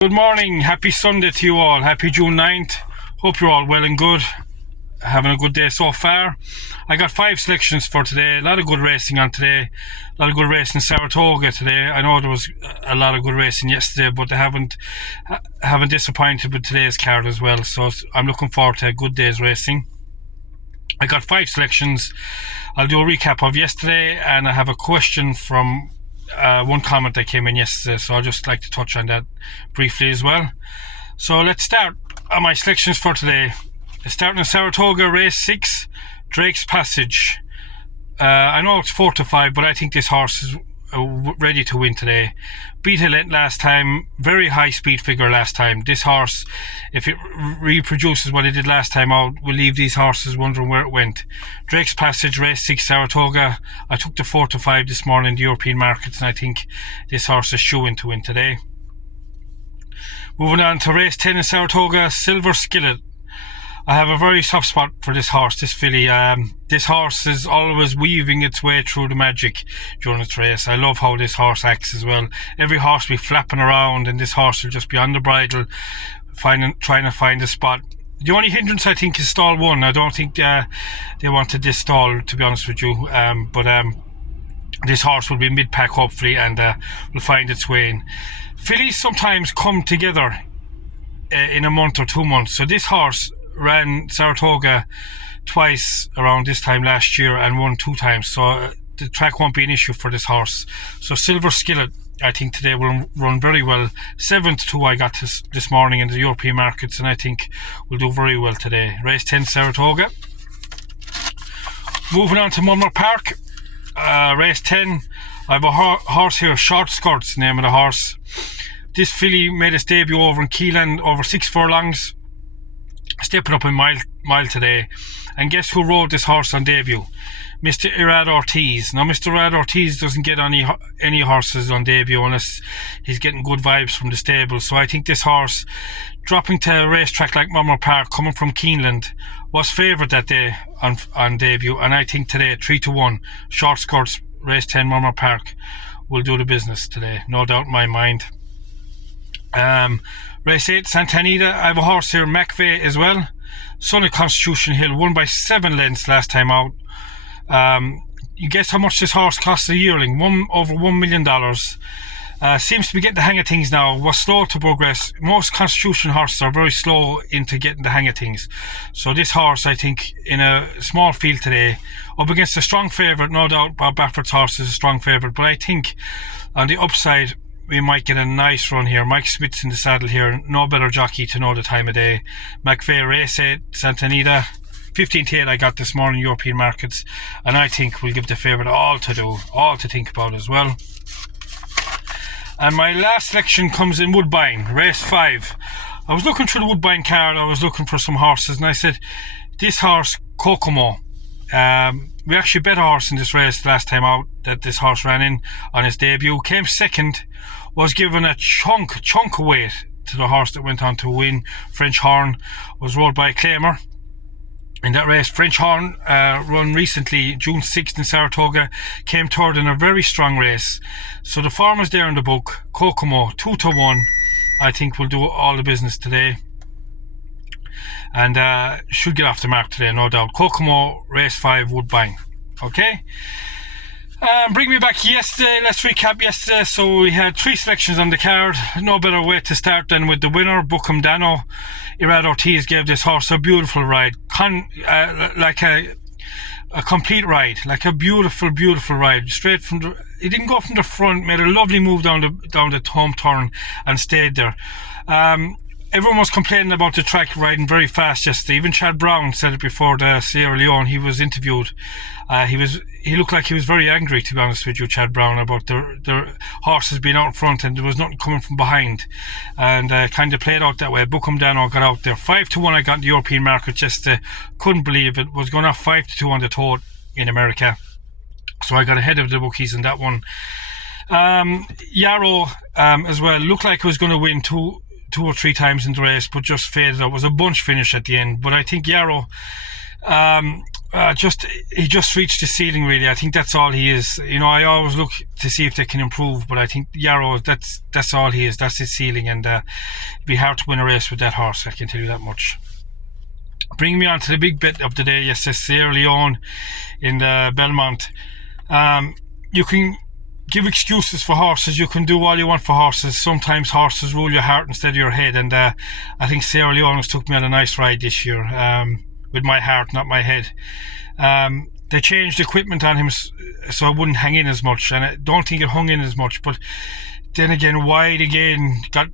Good morning, happy Sunday to you all, happy June 9th. Hope you're all well and good, having a good day so far. I got 5 selections for today, a lot of good racing on today, a lot of good racing in Saratoga today. I know there was a lot of good racing yesterday, but they haven't disappointed with today's card as well, so I'm looking forward to a good day's racing. I got 5 selections. I'll do a recap of yesterday, and I have a question from one comment that came in yesterday, so I'll just like to touch on that briefly as well. So let's start on my selections for today. Starting in Saratoga, race 6, Drake's Passage. I know it's 4 to 5, but I think this horse is ready to win today. Beat Elent last time, very high speed figure last time. This horse, if it reproduces what it did last time out, will leave these horses wondering where it went. Drake's Passage, race 6, Saratoga. I took the 4 to 5 this morning in the European markets, and I think this horse is shoo-in to win today. Moving on to race 10 in Saratoga, Silver Skillet. I have a very soft spot for this horse, this filly. This horse is always weaving its way through the magic during its race. I love how this horse acts as well. Every horse will be flapping around, and this horse will just be on the bridle, trying to find a spot. The only hindrance I think is stall 1. I don't think they wanted this stall, to be honest with you. But this horse will be mid-pack hopefully, and will find its way in. Fillies sometimes come together in a month or 2 months. So this horse ran Saratoga twice around this time last year and won 2 times, so the track won't be an issue for this horse. So Silver Skillet, I think today will run very well. 7-2 I got this morning in the European markets, and I think will do very well today. Race 10 Saratoga. Moving on to Munmer Park, race 10. I have a horse here, Short Skirts, name of the horse. This filly made its debut over in Keelan, over 6 furlongs, stepping up in mile today. And guess who rode this horse on debut? Mr. Irad Ortiz. Now, Mr. Irad Ortiz doesn't get any horses on debut unless he's getting good vibes from the stable. So I think this horse, dropping to a racetrack like Munmer Park, coming from Keeneland, was favoured that day on debut. And I think today, 3-1, Short Skirts, race 10, Munmer Park, will do the business today. No doubt in my mind. Race 8, Santa Anita. I have a horse here, McVeigh as well. Son of Constitution Hill, won by 7 lengths last time out. You guess how much this horse costs a yearling? Over $1 million. Seems to be getting the hang of things now. Was slow to progress. Most Constitution horses are very slow into getting the hang of things. So this horse, I think, in a small field today, up against a strong favourite, no doubt Bob Baffert's horse is a strong favourite, but I think on the upside we might get a nice run here. Mike Smith's in the saddle here, no better jockey to know the time of day. McVeigh, race 8, Santa Anita, 15-8 I got this morning in European markets, and I think we'll give the favourite all to think about as well. And my last selection comes in Woodbine, race 5. I was looking through the Woodbine card, I was looking for some horses, and I said, this horse, Kokomo. We actually bet a horse in this race last time out that this horse ran in on his debut, came second, was given a chunk of weight to the horse that went on to win. French Horn was rode by a claimer in that race. French Horn run recently, June 6th in Saratoga, came third in a very strong race. So the form is there in the book. Kokomo, 2-1, I think will do all the business today, and should get off the mark today, no doubt. Kokomo, race 5, Woodbine. Okay. Bring me back yesterday. Let's recap yesterday. So we had 3 selections on the card. No better way to start than with the winner, Buckham Dano. Irad Ortiz gave this horse a beautiful ride, like a complete ride, like a beautiful ride. Straight from the, he didn't go from the front, made a lovely move down the home turn and stayed there. Everyone was complaining about the track riding very fast yesterday. Even Chad Brown said it before the Sierra Leone. He was interviewed. He looked like he was very angry, to be honest with you, Chad Brown, about the horses being out in front and there was nothing coming from behind. And kind of played out that way. Buckham Dano got out there. 5-1 I got in the European market. Just couldn't believe it. Was going off 5-2 on the tote in America. So I got ahead of the bookies in that one. Yarrow as well. Looked like he was going to win two or 3 times in the race, but just faded. It was a bunch finish at the end, but I think Yarrow he just reached the ceiling, really. I think that's all he is. I always look to see if they can improve, but I think Yarrow, that's all he is. That's his ceiling, and it'd be hard to win a race with that horse, I can tell you that much. Bring me on to the big bet of the day. Yes, it's Sierra Leone in the Belmont. You can give excuses for horses. You can do all you want for horses. Sometimes horses rule your heart instead of your head, and I think Sierra Leone has took me on a nice ride this year, with my heart, not my head. They changed equipment on him so it wouldn't hang in as much, and I don't think it hung in as much, but then again, wide again, got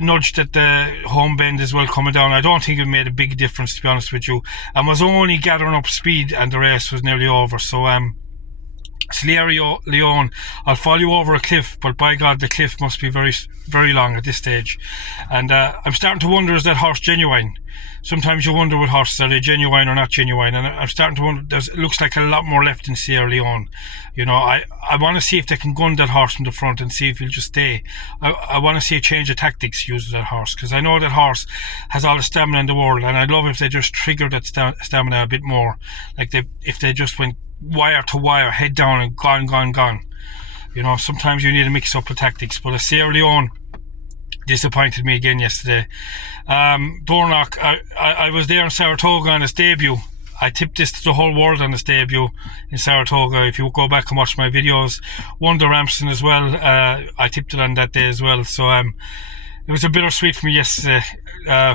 nudged at the home bend as well coming down. I don't think it made a big difference, to be honest with you, and was only gathering up speed, and the race was nearly over. So Sierra Leone, I'll follow you over a cliff, but by God, the cliff must be very, very long at this stage. And I'm starting to wonder, is that horse genuine? Sometimes you wonder with horses, are they genuine or not genuine? And I'm starting to wonder, it looks like a lot more left in Sierra Leone. I want to see if they can gun that horse from the front and see if he'll just stay. I want to see a change of tactics used with that horse, because I know that horse has all the stamina in the world, and I'd love if they just triggered that stamina a bit more. Like if they just went wire to wire, head down and gone. Sometimes you need a mix up of tactics, but Sierra Leone disappointed me again yesterday. Dornoch, I was there in Saratoga on his debut. I tipped this to the whole world on his debut in Saratoga. If you go back and watch my videos, Wonder Ramson as well, I tipped it on that day as well. So it was a bittersweet for me yesterday.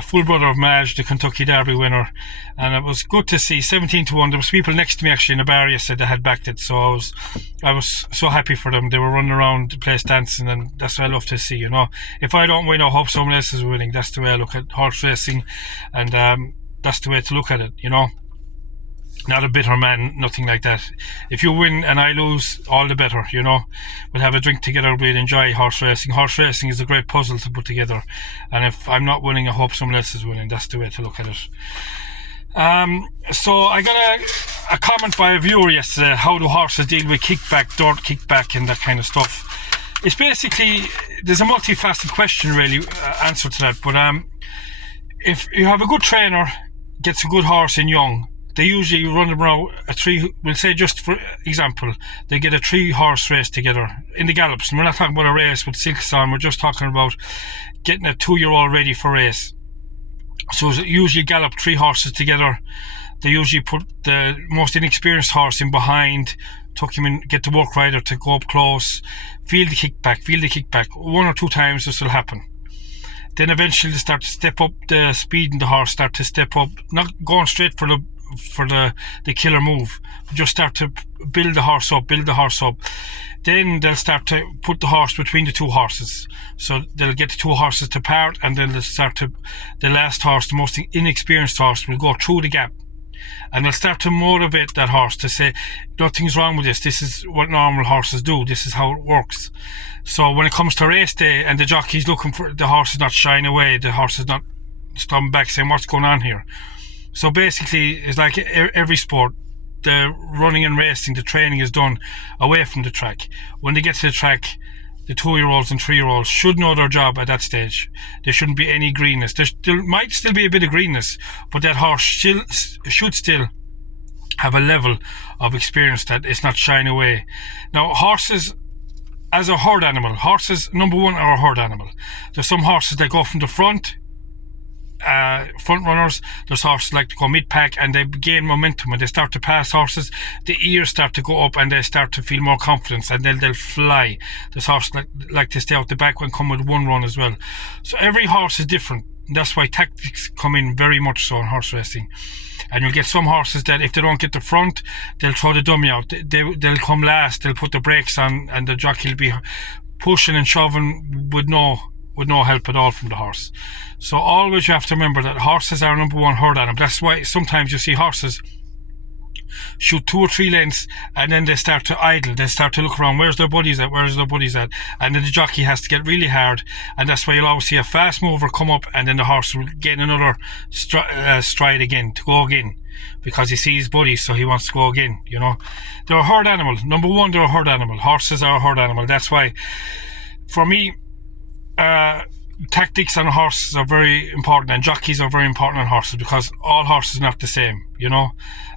Full brother of Madge, the Kentucky Derby winner, and it was good to see 17-1. There was people next to me actually in the bar yesterday that had backed it, so I was so happy for them. They were running around the place dancing, and that's what I love to see. If I don't win, I hope someone else is winning. That's the way I look at horse racing, and that's the way to look at it. Not a bitter man, nothing like that. If you win and I lose, all the better, We'll have a drink together, we'll enjoy horse racing. Horse racing is a great puzzle to put together, and if I'm not winning, I hope someone else is winning. That's the way to look at it. So I got a comment by a viewer yesterday, how do horses deal with kickback, dirt kickback and that kind of stuff. It's basically, there's a multifaceted question really, answer to that, but if you have a good trainer, gets a good horse in young, they usually run around we'll say, just for example, they get a 3-horse race together in the gallops. And we're not talking about a race with silks on, we're just talking about getting a 2-year-old ready for race. So usually gallop 3 horses together. They usually put the most inexperienced horse in behind, tuck him in, get the work rider to go up close, feel the kickback. 1 or 2 times this will happen. Then eventually they start to step up the speed in the horse, start to step up, not going straight for the killer move, but just start to build the horse up. Then they'll start to put the horse between the 2 horses. So they'll get the 2 horses to part, and then the last horse, the most inexperienced horse, will go through the gap. And they'll start to motivate that horse to say, nothing's wrong with this. This is what normal horses do. This is how it works. So when it comes to race day and the jockey's looking for, the horse is not shying away, the horse is not stopping back saying, what's going on here? So basically, it's like every sport, the running and racing, the training is done away from the track. When they get to the track, the 2-year-olds and 3-year-olds should know their job at that stage. There shouldn't be any greenness. There might still be a bit of greenness, but that horse should still have a level of experience that it's not shying away. Now, horses, as a herd animal, number one, are a herd animal. There's some horses that go from the front runners. There's horses like to go mid-pack, and they gain momentum. When they start to pass horses, the ears start to go up and they start to feel more confidence, and they'll fly. There's horses like to stay out the back when come with one run as well. So every horse is different. That's why tactics come in very much so in horse racing. And you'll get some horses that if they don't get the front, they'll throw the dummy out. They'll come last, they'll put the brakes on, and the jockey will be pushing and shoving with no help at all from the horse. So always you have to remember that horses are number one herd animal. That's why sometimes you see horses shoot 2 or 3 lengths and then they start to idle. They start to look around, where's their buddies at, and then the jockey has to get really hard, and that's why you'll always see a fast mover come up, and then the horse will get another stride again, to go again, because he sees his buddies, so he wants to go again. They're a herd animal. Number one, they're a herd animal. Horses are a herd animal. That's why for me, tactics on horses are very important, and jockeys are very important on horses, because all horses are not the same, you know.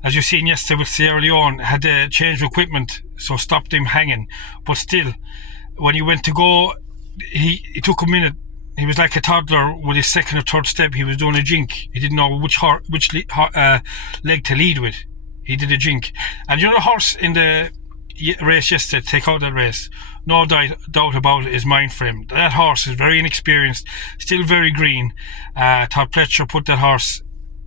As you seen yesterday with Sierra Leone, had to change equipment, so stopped him hanging. But still, when he went to go, it took a minute. He was like a toddler with his second or third step. He was doing a jink. He didn't know which leg to lead with. He did a jink. And you know, the horse in the race yesterday, take out that race, no doubt about it, is Mindframe. That horse is very inexperienced, still very green. Todd Pletcher put that horse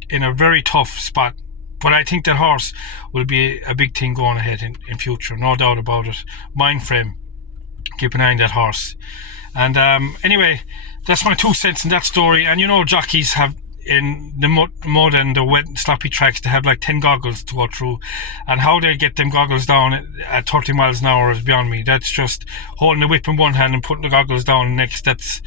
in a very tough spot, but I think that horse will be a big thing going ahead in future, no doubt about it. Mindframe, keep an eye on that horse. And anyway, that's my 2 cents in that story. And you know, jockeys have, in the mud and the wet and sloppy tracks, they have like 10 goggles to go through, and how they get them goggles down at 30 miles an hour is beyond me. That's just holding the whip in one hand and putting the goggles down next. That's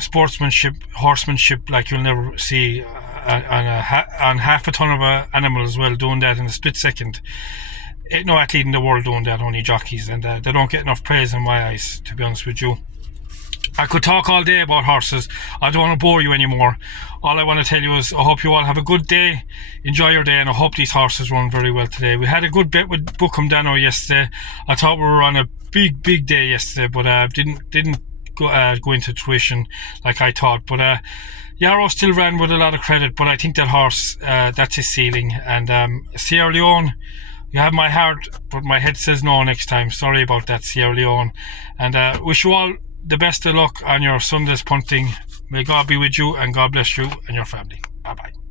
sportsmanship, horsemanship like you'll never see on half a ton of animal as well, doing that in a split second. No athlete in the world doing that, only jockeys, and they don't get enough praise in my eyes, to be honest with you. I could talk all day about horses. I don't want to bore you anymore. All I want to tell you is I hope you all have a good day. Enjoy your day, and I hope these horses run very well today. We had a good bet with Buckham Dano yesterday. I thought we were on a big day yesterday, but didn't go into tuition like I thought. But Yarrow still ran with a lot of credit, but I think that horse, that's his ceiling. And Sierra Leone, you have my heart, but my head says no next time. Sorry about that, Sierra Leone. And wish you all the best of luck on your Sunday's punting. May God be with you, and God bless you and your family. Bye bye.